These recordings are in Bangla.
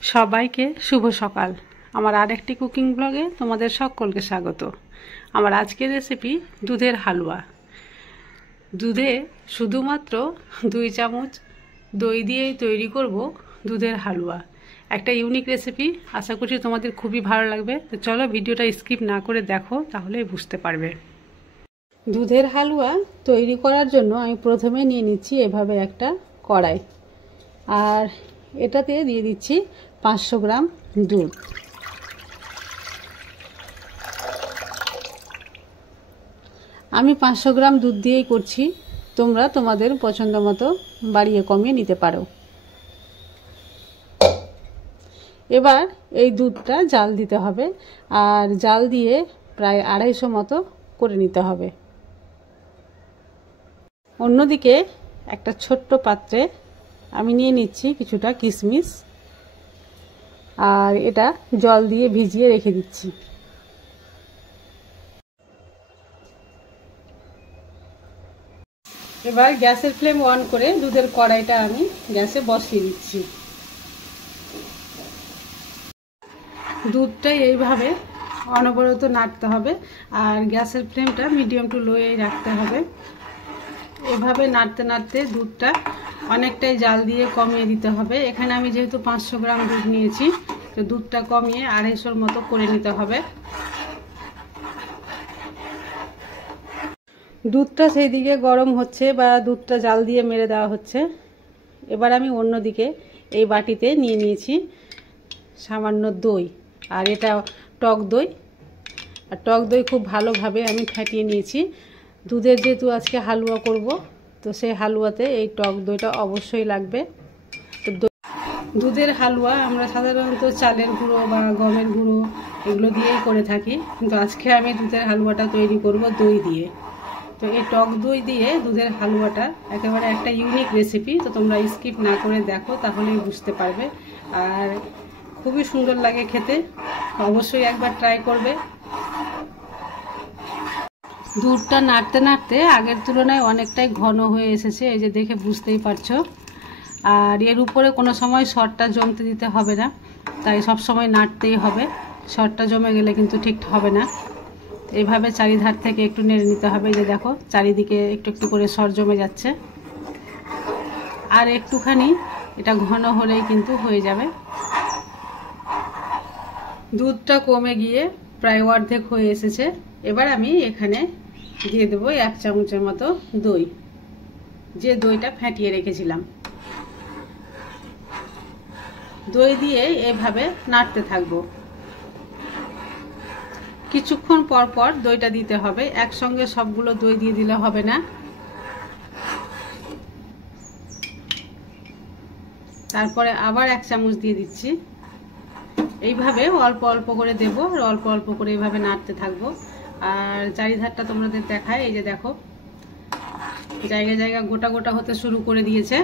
সবাইকে শুভ সকাল। আমার আরেকটি কুকিং ব্লগে তোমাদের সকলকে স্বাগত। আমার আজকের রেসিপি দুধের হালুয়া। দুধে শুধুমাত্র 2 চামচ দই দিয়েই তৈরি করব দুধের হালুয়া। একটা ইউনিক রেসিপি, আশা করছি তোমাদের খুবই ভালো লাগবে। তো চলো ভিডিওটা স্কিপ না করে দেখো, তাহলেই বুঝতে পারবে। দুধের হালুয়া তৈরি করার জন্য আমি প্রথমে নিয়ে নিচ্ছি এভাবে একটা কড়াই, আর এটাতে দিয়ে দিচ্ছি 500 গ্রাম দুধ। আমি 500 গ্রাম দুধ দিয়েই করছি, তোমরা তোমাদের পছন্দ মতো বাড়িয়ে কমিয়ে নিতে পারো। এবার এই দুধটা জাল দিতে হবে, আর জাল দিয়ে প্রায় 250 মতো করে নিতে হবে। অন্যদিকে একটা ছোট্ট পাত্রে আমি নিয়ে নিচ্ছি কিছুটা কিশমিশ, আর এটা জল দিয়ে ভিজিয়ে রেখে দিচ্ছি। এবার গ্যাসের ফ্লেম অন করে দুধের কড়াইটা আমি গ্যাসে বসিয়ে দিচ্ছি। দুধটা এইভাবে অনবরত নাড়তে হবে, আর গ্যাসের ফ্লেমটা মিডিয়াম টু লোয়েই রাখতে হবে। এভাবে নাড়তে নাড়তে দুধটা অনেকটাই জাল দিয়ে কমিয়ে দিতে হবে। এখানে আমি যেহেতু 500 গ্রাম দুধ নিয়েছি, তো দুধটা কমিয়ে 250 মতো করে নিতে হবে। দুধটা সেই দিকে গরম হচ্ছে বা দুধটা জাল দিয়ে মেরে দেওয়া হচ্ছে। এবার আমি অন্যদিকে এই বাটিতে নিয়ে নিয়েছি সামান্য দই, আর এটা টক দই। আর টক দই খুব ভালোভাবে আমি ফেটিয়ে নিয়েছি। দুধের যেহেতু আজকে হালুয়া করব, তো সেই হালুয়াতে এই টক দইটা অবশ্যই লাগবে। তো দুধের হালুয়া আমরা সাধারণত চালের গুঁড়ো বা গমের গুঁড়ো এগুলো দিয়েই করে থাকি, কিন্তু আজকে আমি দুধের হালুয়াটা তৈরি করব দই দিয়ে। তো এই টক দই দিয়ে দুধের হালুয়াটা একেবারে একটা ইউনিক রেসিপি। তো তোমরা স্কিপ না করে দেখো, তাহলেই বুঝতে পারবে। আর খুবই সুন্দর লাগে খেতে, অবশ্যই একবার ট্রাই করবে। দুধটা নাড়তে নাড়তে আগের তুলনায় অনেকটাই ঘন হয়ে এসেছে, এই যে দেখে বুঝতেই পারছো। আর এর উপরে কোনো সময় সরটা জমতে দিতে হবে না, তাই সব সময় নাড়তেই হবে। সরটা জমে গেলে কিন্তু ঠিক হবে না। এইভাবে চারিধার থেকে একটু নেড়ে নিতে হবে। যে দেখো চারিদিকে একটু একটু করে সর জমে যাচ্ছে, আর একটুখানি এটা ঘন হলেই কিন্তু হয়ে যাবে। দুধটা কমে গিয়ে প্রায় অর্ধেক হয়ে এসেছে। এবার আমি এখানে দিয়ে দেবো 1 চামচের মতো দই, যে দইটা ফেটিয়ে রেখেছিলাম। দই দিয়ে এভাবে নাড়তে থাকবো। কিছুক্ষণ পর পর দইটা দিতে হবে, একসঙ্গে সবগুলো দই দিয়ে দিলে হবে না। তারপরে আবার 1 চামচ দিয়ে দিচ্ছি। এইভাবে অল্প অল্প করে দেব, আর অল্প অল্প করে এইভাবে নাড়তে থাকবো। আর চারিধারটা তোমাদের দেখায়, এই যে দেখো জায়গা জায়গা গোটা গোটা হতে শুরু করে দিয়েছে।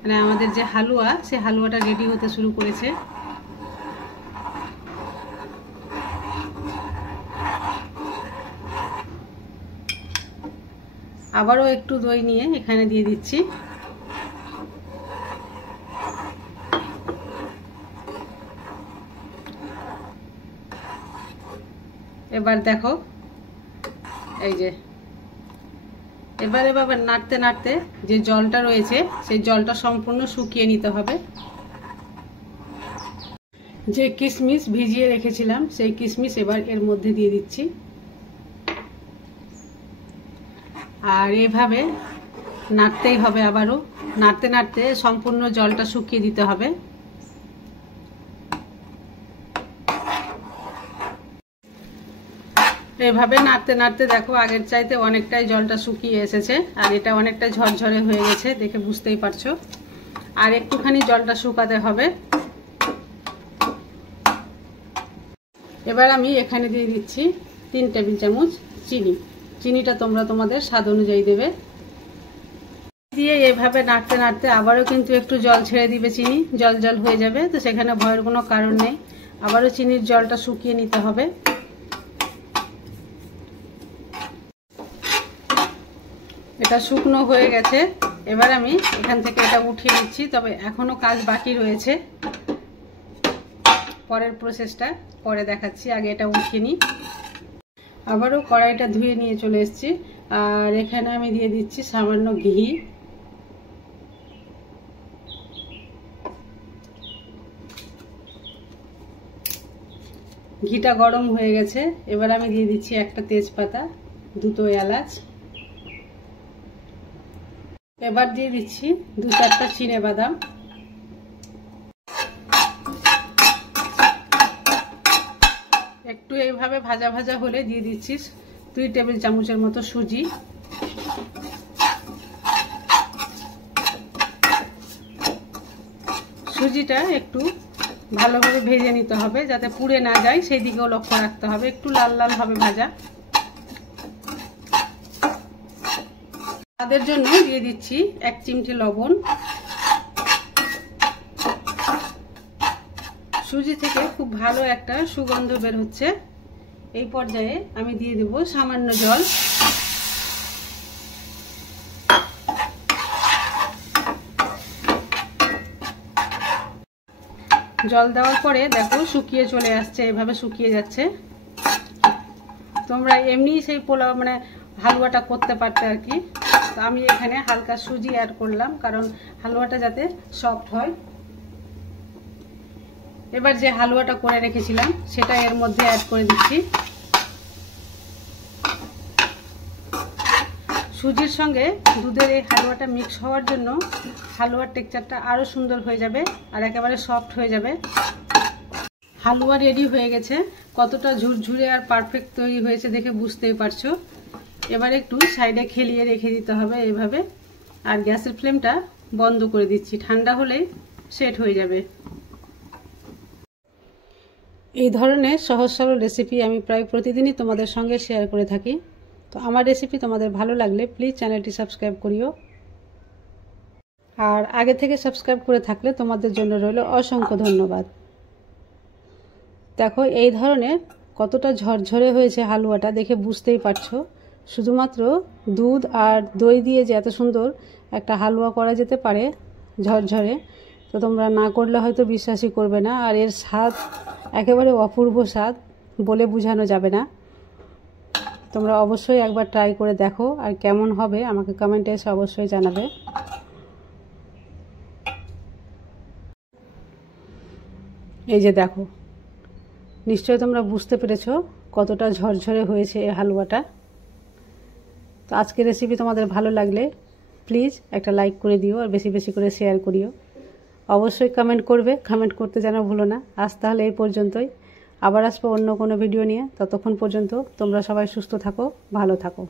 মানে আমাদের যে হালুয়া, সে হালুয়াটা রেডি হতে শুরু করেছে। আবারও একটু দই নিয়ে এখানে দিয়ে দিচ্ছি। এবার দেখো এই যে এবারে নাড়তে নাড়তে যে জলটা রয়েছে, সেই জলটা সম্পূর্ণ শুকিয়ে নিতে হবে। যে কিশমিশ ভিজিয়ে রেখেছিলাম, সেই কিশমিশ এবার এর মধ্যে দিয়ে দিচ্ছি। আর এভাবে নাড়তেই হবে, আবারও নাড়তে নাড়তে সম্পূর্ণ জলটা শুকিয়ে দিতে হবে। এভাবে নাড়তে নাড়তে দেখো আগের চাইতে অনেকটাই জলটা শুকিয়ে এসেছে, আর এটা অনেকটা ঝরঝরে হয়ে গেছে, দেখে বুঝতেই পারছো। আর একটুখানি জলটা শুকাতে হবে। এবার আমি এখানে দিয়ে দিচ্ছি 3 টেবিল চামচ চিনি। চিনিটা তোমরা তোমাদের স্বাদ অনুযায়ী দেবে। দিয়ে এভাবে নাড়তে নাড়তে আবারও কিন্তু একটু জল ছেড়ে দিবে, চিনি জল জল হয়ে যাবে। তো সেখানে ভয়ের কোনো কারণ নেই, আবারও চিনির জলটা শুকিয়ে নিতে হবে। এটা শুকনো হয়ে গেছে, এবার আমি এখান থেকে এটা উঠিয়ে নিচ্ছি, তবে এখনো কাজ বাকি রয়েছে। পরের প্রসেসটা পরে দেখাচ্ছি, আগে এটা উঠিয়ে নিই। আবারও কড়াইটা ধুয়ে নিয়ে চলে এসেছি, আর এখানে আমি দিয়ে দিচ্ছি সামান্য ঘি। ঘিটা গরম হয়ে গেছে, এবার আমি দিয়ে দিচ্ছি একটা তেজপাতা, দুটো এলাচ, এবার দিয়ে দিচ্ছি 2-4টা চিনেবাদাম। একটু এইভাবে ভাজা ভাজা হলে দিয়ে দিচ্ছি 2 টেবিল চামচের মতো সুজি। সুজিটা একটু ভালোভাবে ভেজে নিতে হবে, যাতে পুড়ে না যায়, সেই দিকেও লক্ষ্য রাখতে হবে। একটু লাল লাল ভাবে ভাজা। তাদের জন্য দিয়ে দিচ্ছি 1 চিমটি লবণ। সুজি থেকে খুব ভালো একটা সুগন্ধ বের হচ্ছে। এই পর্যায়ে আমি দিয়ে দেব সামান্য জল। জল দেওয়ার পরে দেখো শুকিয়ে চলে আসছে, এভাবে শুকিয়ে যাচ্ছে। তোমরা এমনি সেই পোলাও মানে হালুয়াটা করতে পারতে আর কি। তো আমি এখানে হালকা সুজি অ্যাড করলাম, কারণ হালুয়াটা যাতে সফট হয়। এবার যে হালুয়াটা করে রেখেছিলাম সেটা এর মধ্যে অ্যাড করে দিচ্ছি। সুজির সঙ্গে দুধের এই হালুয়াটা মিক্স হওয়ার জন্য হালুয়ার টেক্সচারটা আরও সুন্দর হয়ে যাবে আর একেবারে সফট হয়ে যাবে। হালুয়া রেডি হয়ে গেছে। কতটা ঝুরঝুরে আর পারফেক্ট তৈরি হয়েছে দেখে বুঝতেই পারছো। এবার একটু সাইডে খেলিয়ে রেখে দিতে হবে এইভাবে, আর গ্যাসের ফ্লেমটা বন্ধ করে দিচ্ছি। ঠান্ডা হলেই সেট হয়ে যাবে। এই ধরনের সহজ সরল রেসিপি আমি প্রায় প্রতিদিনই তোমাদের সঙ্গে শেয়ার করে থাকি। তো আমার রেসিপি তোমাদের ভালো লাগলে প্লিজ চ্যানেলটি সাবস্ক্রাইব করিও, আর আগে থেকে সাবস্ক্রাইব করে থাকলে তোমাদের জন্য রইল অসংখ্য ধন্যবাদ। দেখো এই ধরনের কতটা ঝরঝরে হয়েছে হালুয়াটা দেখে বুঝতেই পারছো। শুধুমাত্র দুধ আর দই দিয়ে যে এত সুন্দর একটা হালুয়া করা যেতে পারে ঝরঝরে, তো তোমরা না করলে হয়তো বিশ্বাসই করবে না। আর এর স্বাদ একেবারে অপূর্ব স্বাদ, বলে বোঝানো যাবে না। তোমরা অবশ্যই একবার ট্রাই করে দেখো, আর কেমন হবে আমাকে কমেন্টে এসে অবশ্যই জানাবে। এই যে দেখো, নিশ্চয়ই তোমরা বুঝতে পেরেছো কতটা ঝরঝরে হয়েছে এই হালুয়াটা। তো আজকের রেসিপি তোমাদের ভালো লাগলে প্লিজ একটা লাইক করে দিও, আর বেশি বেশি করে শেয়ার করিও। অবশ্যই কমেন্ট করবে, কমেন্ট করতে যেন ভুলো না। আজ তাহলে এই পর্যন্তই, আবার আসবো অন্য কোনো ভিডিও নিয়ে। ততক্ষণ পর্যন্ত তোমরা সবাই সুস্থ থাকো, ভালো থাকো।